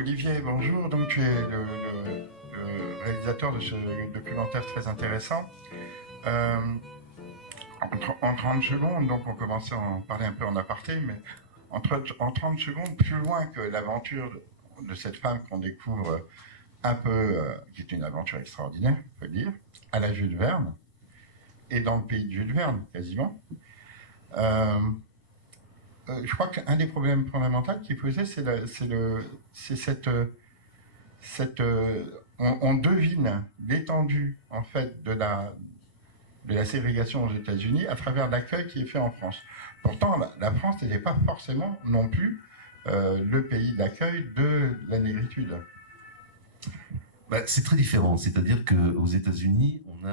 Olivier, bonjour. Donc, tu es le réalisateur de ce documentaire très intéressant. Euh, en 30 secondes, donc on commençait à en parler un peu en aparté, mais en 30 secondes, plus loin que l'aventure de cette femme qu'on découvre un peu, qui est une aventure extraordinaire, on peut dire, à la Jules Verne, et dans le pays de Jules Verne, quasiment. Je crois qu'un des problèmes fondamentaux qui est posé, c'est on devine l'étendue en fait de la ségrégation aux États-Unis à travers l'accueil qui est fait en France. Pourtant, la France n'était pas forcément non plus le pays d'accueil de la négritude. C'est très différent, c'est-à-dire qu'aux États-Unis, on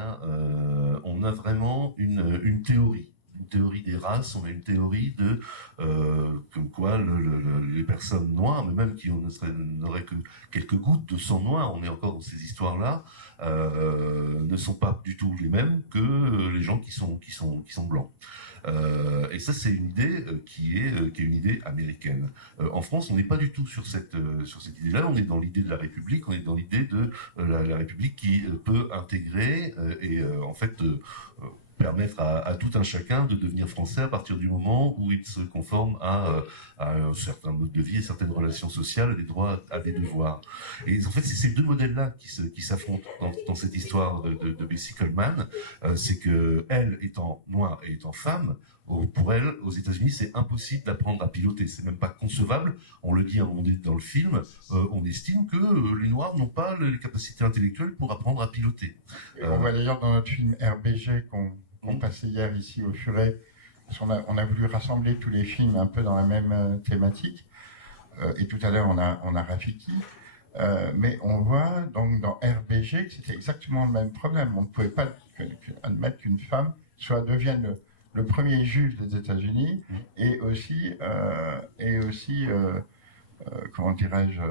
a vraiment une théorie. Une théorie des races, on a une théorie de comme quoi les personnes noires, mais même qui n'auraient que quelques gouttes de sang noir, on est encore dans ces histoires-là, ne sont pas du tout les mêmes que les gens qui sont blancs. Et ça, c'est une idée qui est une idée américaine. En France, on n'est pas du tout sur cette idée-là. On est dans l'idée de la République. On est dans l'idée de la République qui peut intégrer et en fait permettre à tout un chacun de devenir français à partir du moment où il se conforme à un certain mode de vie, certaines relations sociales, à des droits, à des devoirs. Et en fait, c'est ces deux modèles-là qui s'affrontent dans cette histoire de Bessie Coleman. C'est que elle, étant noire et étant femme, pour elle, aux États-Unis, c'est impossible d'apprendre à piloter. C'est même pas concevable. On le dit à un moment donné dans le film. On estime que les Noirs n'ont pas les capacités intellectuelles pour apprendre à piloter. On voit d'ailleurs dans notre film RBG qu'on passait hier ici au Furet, parce on a voulu rassembler tous les films un peu dans la même thématique. Et tout à l'heure, on a Rafiki. Mais on voit donc dans RBG que c'était exactement le même problème. On ne pouvait pas admettre qu'une femme devienne le premier juge des États-Unis et aussi comment dirais-je,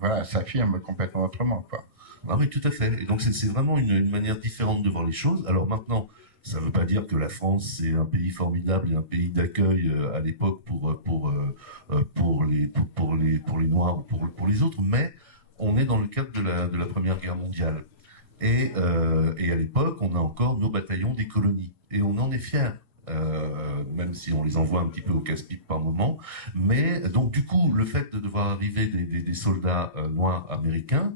voilà, s'affirme complètement autrement, quoi. Ah oui, tout à fait. Et donc c'est vraiment une manière différente de voir les choses. Alors maintenant, ça ne veut pas dire que la France c'est un pays formidable et un pays d'accueil à l'époque pour les Noirs ou pour les autres, mais on est dans le cadre de la Première Guerre mondiale. Et à l'époque, on a encore nos bataillons des colonies. Et on en est fiers. Même si on les envoie un petit peu au casse-pipe par moment. Mais donc du coup, le fait de devoir arriver des soldats noirs américains,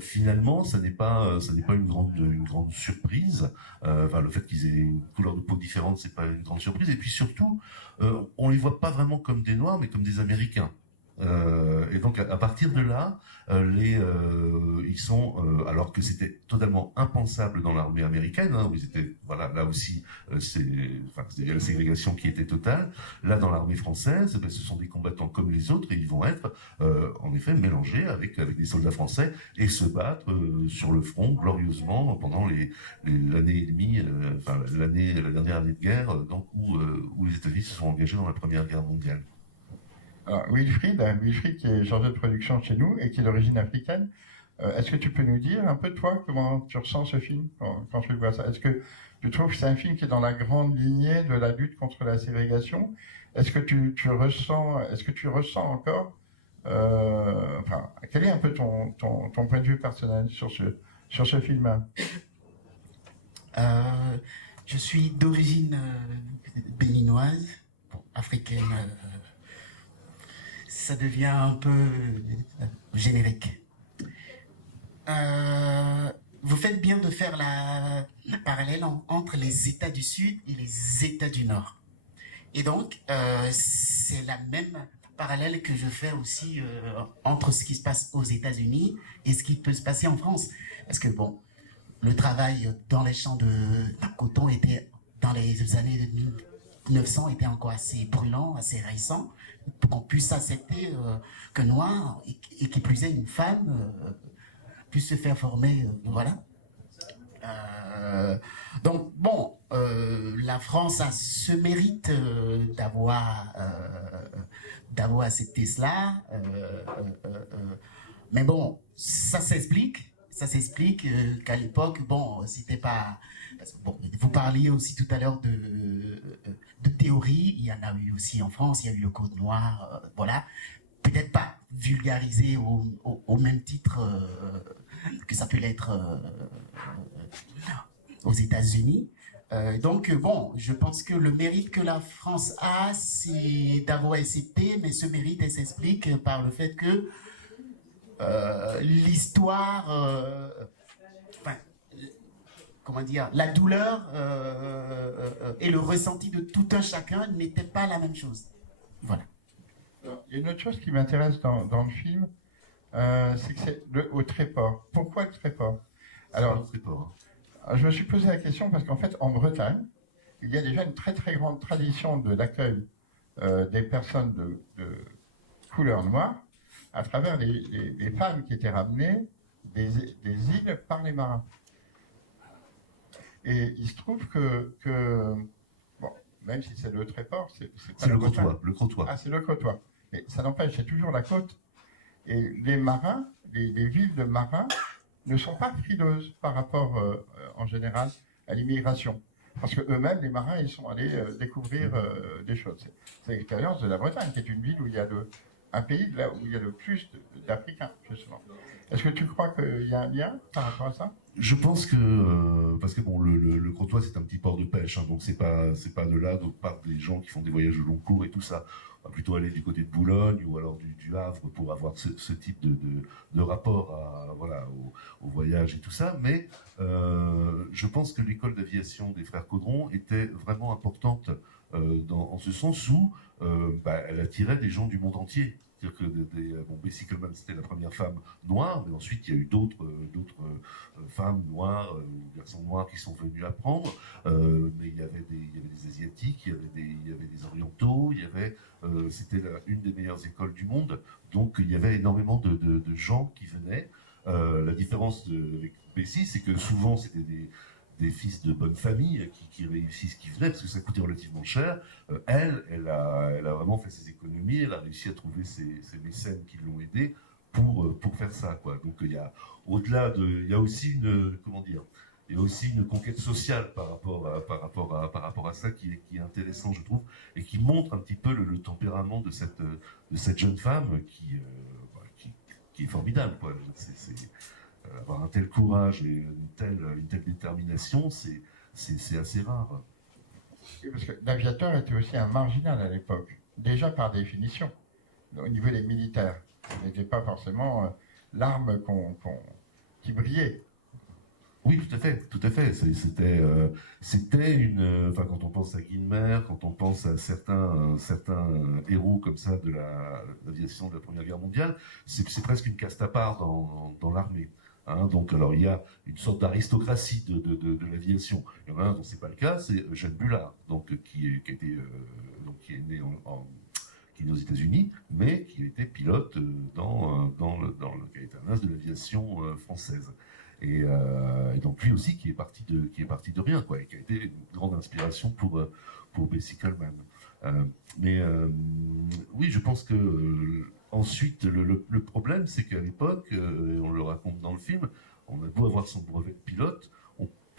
finalement, ça n'est pas une grande surprise. Enfin, le fait qu'ils aient une couleur de peau différente, c'est pas une grande surprise. Et puis surtout, on les voit pas vraiment comme des Noirs, mais comme des Américains. Et donc à partir de là, ils sont alors que c'était totalement impensable dans l'armée américaine, hein, où ils étaient là aussi il y a la ségrégation qui était totale. Là dans l'armée française, ce sont des combattants comme les autres et ils vont être en effet mélangés avec des soldats français et se battre sur le front glorieusement pendant l'année et demie, la dernière année de guerre, donc où les États-Unis se sont engagés dans la Première Guerre mondiale. Alors, Wilfried qui est chargé de production chez nous et qui est d'origine africaine, est-ce que tu peux nous dire un peu toi comment tu ressens ce film quand tu vois ça? Est-ce que tu trouves que c'est un film qui est dans la grande lignée de la lutte contre la ségrégation? Est-ce que tu ressens encore quel est un peu ton point de vue personnel sur ce film? Je suis d'origine béninoise, africaine. Ça devient un peu générique. Vous faites bien de faire la parallèle entre les États du Sud et les États du Nord. Et donc, c'est la même parallèle que je fais aussi entre ce qui se passe aux États-Unis et ce qui peut se passer en France. Parce que bon, le travail dans les champs de coton était, dans les années 1900, était encore assez brûlant, assez récent, pour qu'on puisse accepter que noir, et qui plus est une femme, puisse se faire former, voilà. Donc bon, la France a ce mérite d'avoir accepté cela, mais bon, ça s'explique qu'à l'époque, bon, c'était pas... Bon, vous parliez aussi tout à l'heure de théorie, il y en a eu aussi en France, il y a eu le Code noir, voilà. Peut-être pas vulgarisé au même titre que ça peut l'être aux États-Unis. Donc, bon, je pense que le mérite que la France a, c'est d'avoir accepté, mais ce mérite, elle s'explique par le fait que l'histoire, enfin, comment dire, la douleur et le ressenti de tout un chacun n'étaient pas la même chose. Voilà. Alors, il y a une autre chose qui m'intéresse dans le film, c'est que c'est au Tréport. Pourquoi le Tréport? Alors, je me suis posé la question parce qu'en fait, en Bretagne, il y a déjà une très très grande tradition de l'accueil des personnes de couleur noire à travers les femmes qui étaient ramenées des îles par les marins. Et il se trouve que bon, même si c'est le Tréport, c'est pas le Crotoy. Le Crotoy. Ah, c'est le Crotoy. Mais ça n'empêche, c'est toujours la côte. Et les marins, les villes de marins, ne sont pas frileuses par rapport, en général, à l'immigration. Parce qu'eux-mêmes, les marins, ils sont allés découvrir des choses. C'est l'expérience de la Bretagne, qui est une ville où il y a un pays là où il y a le plus d'Africains, justement. Est-ce que tu crois qu'il y a un lien par rapport à ça? Je pense que parce que bon, le Crotoy c'est un petit port de pêche, hein, donc c'est pas de là donc partent des gens qui font des voyages de long cours et tout ça. On va plutôt aller du côté de Boulogne ou alors du Havre pour avoir ce type de rapport au voyage et tout ça. Mais je pense que l'école d'aviation des frères Caudron était vraiment importante en ce sens où elle attirait des gens du monde entier. C'est-à-dire que Bessie Coleman, c'était la première femme noire, mais ensuite il y a eu d'autres femmes noires ou garçons noirs qui sont venus apprendre. Mais il y avait des Asiatiques, il y avait des Orientaux, c'était une des meilleures écoles du monde. Donc il y avait énormément de gens qui venaient. La différence avec Bessie, c'est que souvent c'était des fils de bonne famille qui réussissent, qui venaient, parce que ça coûtait relativement cher. Elle a vraiment fait ses économies, elle a réussi à trouver ses mécènes qui l'ont aidé pour faire ça, quoi. Donc il y a il y a aussi il y a aussi une conquête sociale par rapport à ça qui est intéressant, je trouve, et qui montre un petit peu le tempérament de cette jeune femme qui est formidable, quoi. Avoir un tel courage et une telle détermination, c'est assez rare. Oui, parce que l'aviateur était aussi un marginal à l'époque, déjà par définition, au niveau des militaires. Ce n'était pas forcément l'arme qui brillait. Oui, tout à fait. C'était enfin, quand on pense à Guilmer, quand on pense à certains héros comme ça de l'aviation de la Première Guerre mondiale, c'est presque une caste à part dans l'armée. Hein, donc, alors, il y a une sorte d'aristocratie de l'aviation. Il y en a un dont c'est pas le cas, c'est Jeanne Bullard, donc qui est né qui est né aux États-Unis, mais qui était pilote dans le Caétanas de l'aviation française. Et donc lui aussi qui est parti de rien, quoi, et qui a été une grande inspiration pour Bessie Coleman. Oui, je pense que ensuite le problème, c'est qu'à l'époque, on le raconte dans le film, on a beau avoir son brevet de pilote,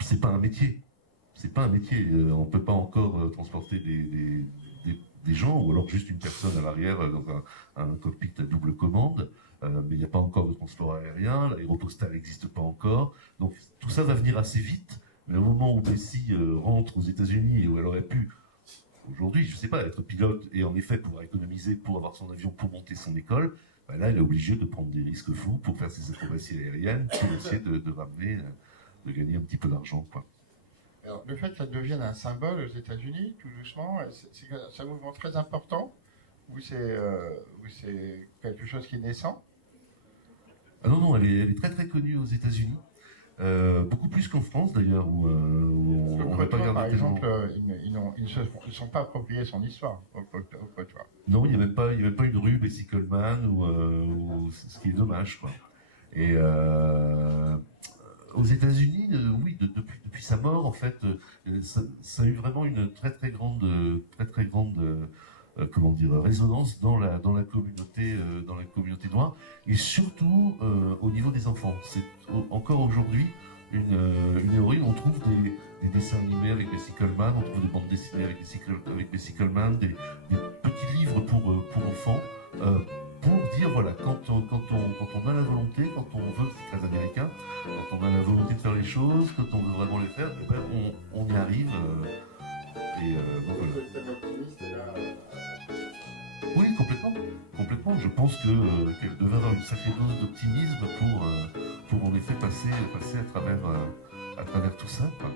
c'est pas un métier. C'est pas un métier. On peut pas encore transporter des gens, ou alors juste une personne à l'arrière dans un cockpit à double commande. Mais il n'y a pas encore de transport aérien, l'aéropostale n'existe pas encore. Donc tout ça va venir assez vite. Mais au moment où Bessie rentre aux États-Unis et où elle aurait pu, aujourd'hui, je ne sais pas, être pilote et en effet pouvoir économiser pour avoir son avion, pour monter son école, là, elle est obligée de prendre des risques fous pour faire ses acrobaties aériennes, pour essayer de ramener, de gagner un petit peu d'argent, quoi. Alors, le fait que ça devienne un symbole aux États-Unis, tout doucement, c'est un mouvement très important ou c'est quelque chose qui est naissant? Ah non, elle est très très connue aux États-Unis, beaucoup plus qu'en France d'ailleurs, où on va pas Crotoy, par regarder tellement. exemple, ils ne se sont pas appropriés son histoire au Crotoy. Non, il n'y avait pas une rue Bessie Coleman, ce qui est dommage, quoi. Et aux États-Unis, oui, depuis sa mort, en fait, ça a eu vraiment une très très grande comment dire, résonance dans la communauté noire, et surtout au niveau des enfants. C'est encore aujourd'hui une héroïne. On trouve des dessins animés avec Bessie Coleman, on trouve des bandes dessinées avec Bessie Coleman, des petits livres pour enfants, pour dire, voilà, quand on a la volonté, quand on veut, c'est très américain, quand on a la volonté de faire les choses, quand on veut vraiment les faire, eh ben, on y arrive. Donc voilà. Oui, complètement. Complètement. Je pense qu'elle devait avoir une sacrée dose d'optimisme pour en effet passer à travers tout ça, quoi.